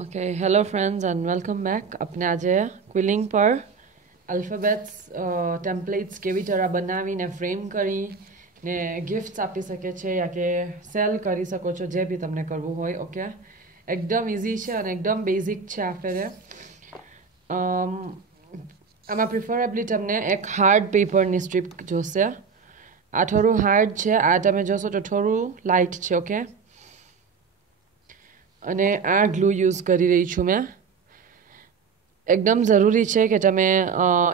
Okay hello friends and welcome back अपने आज quilling पर अल्फाबेट्स टेम्पलेट्स केवी तरह बनावीने फ्रेम करी ने गिफ्ट्स आपी सके छे या के सेल करी सको छो जे भी तमने करवू होय ओके एकदम इजी छे अने एकदम बेसिक छे आ फेरे आमा प्रिफरेबली तमने एक हार्ड पेपर नी स्ट्रीप जोसे आ थोड़ू हार्ड छे आ तमे जोशो तो थोड़ू लाइट छे ओके અને આ ગ્લુ યુઝ કરી રહી છું મેં એકદમ જરૂરી છે કે તમે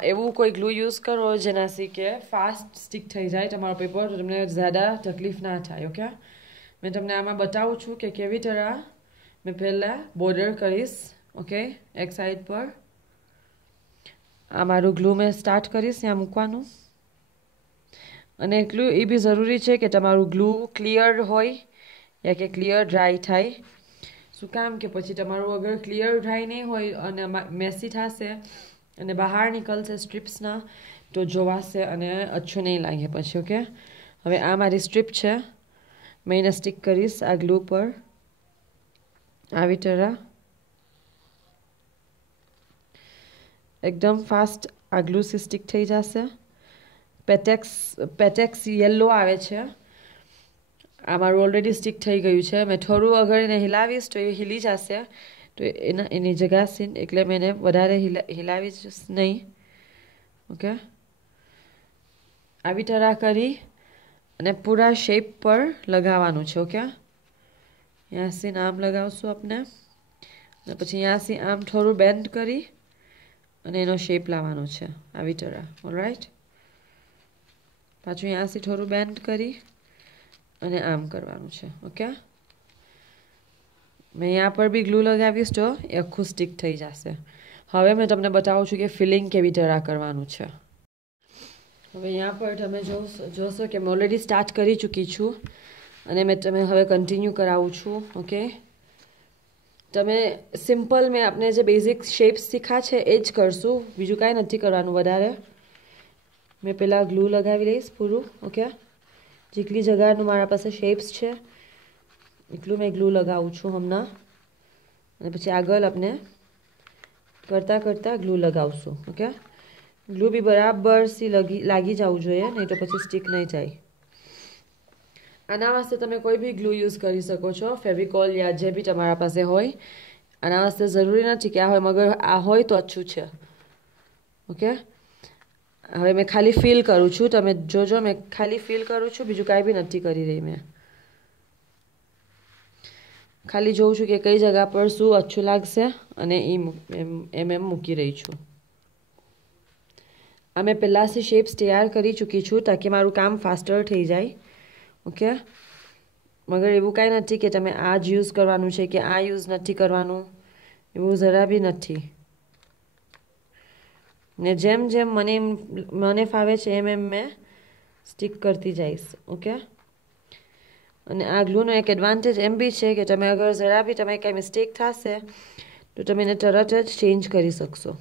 એવું કોઈ ગ્લુ યુઝ કરો જેનાથી કે ફાસ્ટ સ્ટિક થઈ જાય તમારો પેપર તો તમને જ્યાદા તકલીફ ના થાય ઓકે મેં તમને આમાં બતાવું છું કે કેવી તરહ મેં પહેલાં બોર્ડર કરીશ ઓકે એક સાઈડ પર આ મારું ગ્લુ મેં સ્ટાર્ટ કરીશ ત્યાં મૂકવાનું અને એટલું એ બી જરૂરી છે કે તમારું ગ્લુ ક્લિયર હોય या કે ક્લિયર ડ્રાય થાય શું કામ કે પછી તમારું અગર ક્લિયર ડ્રાય નહીં હોય અને મેસી થશે અને બહાર નીકળશે સ્ટ્રીપ્સના તો જોવાશે અને અચ્છું નહીં લાગે પછી ઓકે હવે આ મારી સ્ટ્રીપ છે મેં એને સ્ટિક કરીશ આ ગ્લુ પર આવી તરહ એકદમ ફાસ્ટ આ ગ્લુથી સ્ટિક થઈ જશે પેટેક્સ યેલો આવે છે આ મારું ઓલરેડી સ્ટિક થઈ ગયું છે મેં થોડું અગર એને હિલાવીશ તો એ હિલી જશે તો એની જગાથી એટલે મેં એને વધારે હિલાવીશ નહીં ઓકે આવી તરહ કરી અને પૂરા શેપ પર લગાવવાનું છે ઓકે ત્યાંથી આમ લગાવશું આપણે અને પછી ત્યાંથી આમ થોડું બેન્ડ કરી અને એનો શેપ લાવવાનો છે આવી તરહ ઓલરાઈટ પાછું ત્યાંથી થોડું બેન્ડ કરી અને આમ કરવાનું છે ઓકે મેં यहाँ पर भी ग्लू लगावीश तो એ આખું સ્ટિક થઈ જશે હવે મેં તમને બતાવું છું કે ફિલિંગ કેવી તરહ કરવાનું છે હવે यहाँ पर તમે જોશો કે મેં ઓલરેડી સ્ટાર્ટ કરી ચૂકી છું અને મેં તમે હવે કન્ટિન્યુ કરાવું છું ઓકે તમે સિમ્પલ મેં આપણે જે બેઝિક શેપ્સ શીખા છે એ જ કરશું બીજું કાંઈ નથી કરવાનું વધારે મેં પહેલાં ગ્લુ લગાવી લઈશ પૂરું ઓકે જેટલી જગ્યાનું મારા પાસે શેપ્સ છે એટલું મેં ગ્લુ લગાવું છું હમણાં અને પછી આગળ આપણે કરતાં કરતાં ગ્લુ લગાવશું ઓકે ગ્લુ બી બરાબરથી લાગી જવું જોઈએ નહીં તો પછી સ્ટિક નહીં જાય આના વાસ્તે તમે કોઈ બી ગ્લુ યુઝ કરી શકો છો ફેવિકોલ યા જે બી તમારા પાસે હોય આના વાસ્તે જરૂરી નથી કે આ હોય મગર આ હોય તો અચ્છું છે ઓકે હવે મેં ખાલી ફીલ કરું છું તમે જોજો મેં ખાલી ફીલ કરું છું બીજું કાંઈ બી નથી કરી રહી મેં ખાલી જોઉં છું કે કઈ જગ્યા પર શું અચ્છું લાગશે અને એમ મૂકી રહી છું આ મેં પહેલાંથી શેપ્સ તૈયાર કરી ચૂકી છું તાકી મારું કામ ફાસ્ટર થઈ જાય ઓકે મગર એવું કાંઈ નથી કે તમે આ જ યુઝ કરવાનું છે કે આ યુઝ નથી કરવાનું એવું જરા બી નથી ને જેમ જેમ મને ફાવે છે એમ મેં સ્ટિક કરતી જઈશ ઓકે અને આ ગ્લુનો એક એડવાન્ટેજ એમ બી છે કે તમે અગર જરા બી તમે કંઈ મિસ્ટેક થશે તો તમે એને તરત જ ચેન્જ કરી શકશો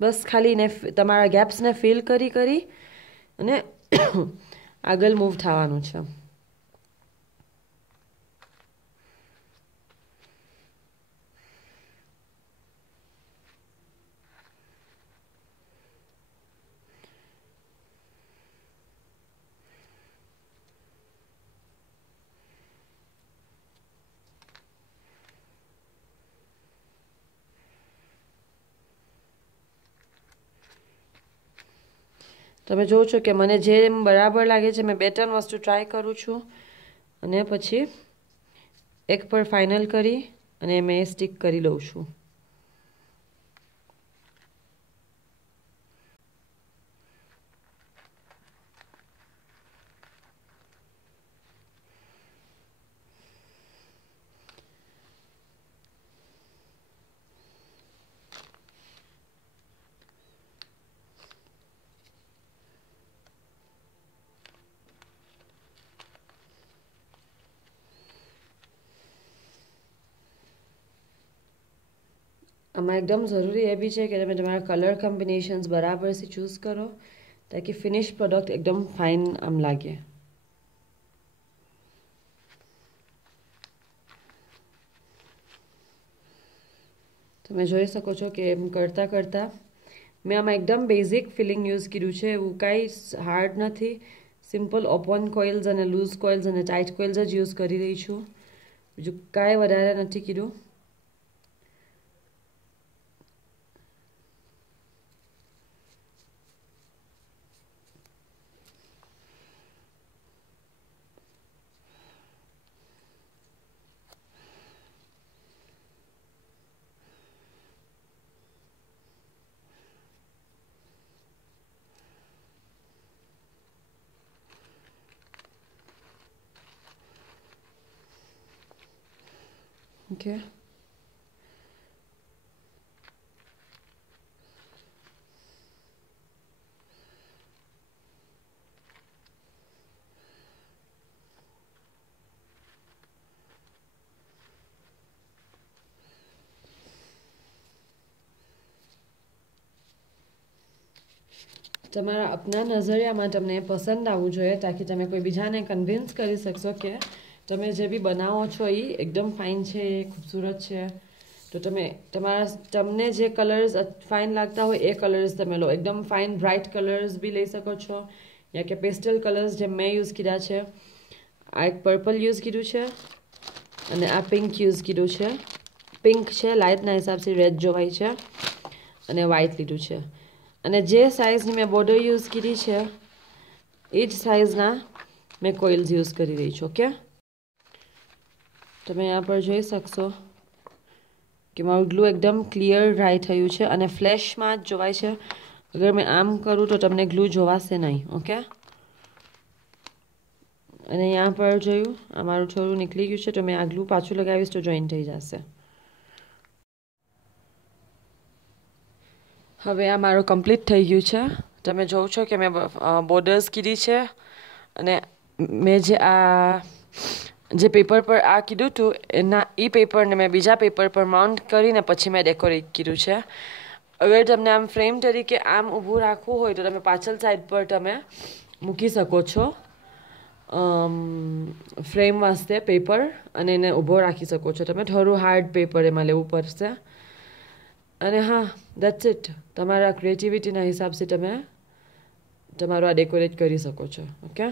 બસ ખાલી એને તમારા ગેપ્સને ફિલ કરી અને આગળ મૂવ થવાનું છે તમે જોવો છો કે મને જેમ બરાબર લાગે છે મેં બે ત્રણ વસ્તુ ટ્રાય કરું છું અને પછી એક પર ફાઇનલ કરી અને મેં સ્ટિક કરી લઉં છું આમાં એકદમ જરૂરી એ બી છે કે તમે તમારા કલર કોમ્બિનેશન્સ બરાબરથી ચૂઝ કરો ताकि फिनिश प्रोडक्ट एकदम फाइन आम लागे। તમે જોઈ શકો છો કે એમ કરતાં કરતાં મેં આમાં એકદમ બેઝિક ફિલિંગ યુઝ કર્યું છે, એવું કાંઈ હાર્ડ નથી. સિમ્પલ ઓપન કોઇલ્સ અને લૂઝ કોઇલ્સ અને ટાઇટ કોઇલ્સ જ યુઝ કરી રહી છું, બીજું કાંઈ વધારે નથી કર્યું. Okay. તમારા અપના નજરિયામાં તમને પસંદ આવવું જોઈએ, તાકી તમે કોઈ બીજાને કન્વિન્સ કરી શકશો કે તમે જે બી બનાવો છો એ એકદમ ફાઇન છે, એ ખૂબસૂરત છે. તો તમને જે કલર્સ ફાઇન લાગતા હોય એ કલર્સ તમે લો. એકદમ ફાઇન બ્રાઇટ કલર્સ બી લઈ શકો છો, યા કે પેસ્ટલ કલર્સ જે મેં યુઝ કર્યા છે. આ એક પર્પલ યુઝ કર્યું છે અને આ પિંક યુઝ કર્યું છે. પિંક છે, લાઇટના હિસાબથી રેડ જોવાય છે, અને વ્હાઇટ લીધું છે. અને જે સાઇઝની મેં બોર્ડર યુઝ કરી છે એ જ સાઇઝના મેં કોઇલ્સ યુઝ કરી રહી છું. ઓકે, તમે यहाँ पर જોઈ શકશો કે મારું ગ્લુ એકદમ ક્લિયર ડ્રાય થયું છે અને ફ્લેશમાં જ જોવાય છે. અગર મેં આમ કરું તો તમને ગ્લુ જોવાશે નહીં. ઓકે, અને यहाँ पर જોયું આ મારું થોડું નીકળી ગયું છે, તો મેં આ ગ્લુ પાછું લગાવીશ તો જોઈન થઈ જશે. હવે આ મારું કમ્પ્લીટ થઈ ગયું છે. તમે જોવો છો કે મેં બોર્ડર્સ કીધી છે, અને મેં જે પેપર પર આ કીધું હતું એના એ પેપરને મેં બીજા પેપર પર માઉન્ટ કરીને પછી મેં ડેકોરેટ કર્યું છે. અગર તમને આમ ફ્રેમ તરીકે આમ ઊભું રાખવું હોય તો તમે પાછળ સાઈડ પર તમે મૂકી શકો છો ફ્રેમ વાસ્તે પેપર, અને એને ઊભો રાખી શકો છો તમે. થોડું હાર્ડ પેપર એમાં લેવું પડશે. અને હા, દેટ્સ ઇટ. તમારા ક્રિએટિવિટીના હિસાબથી તમે તમારું આ ડેકોરેટ કરી શકો છો. ઓકે.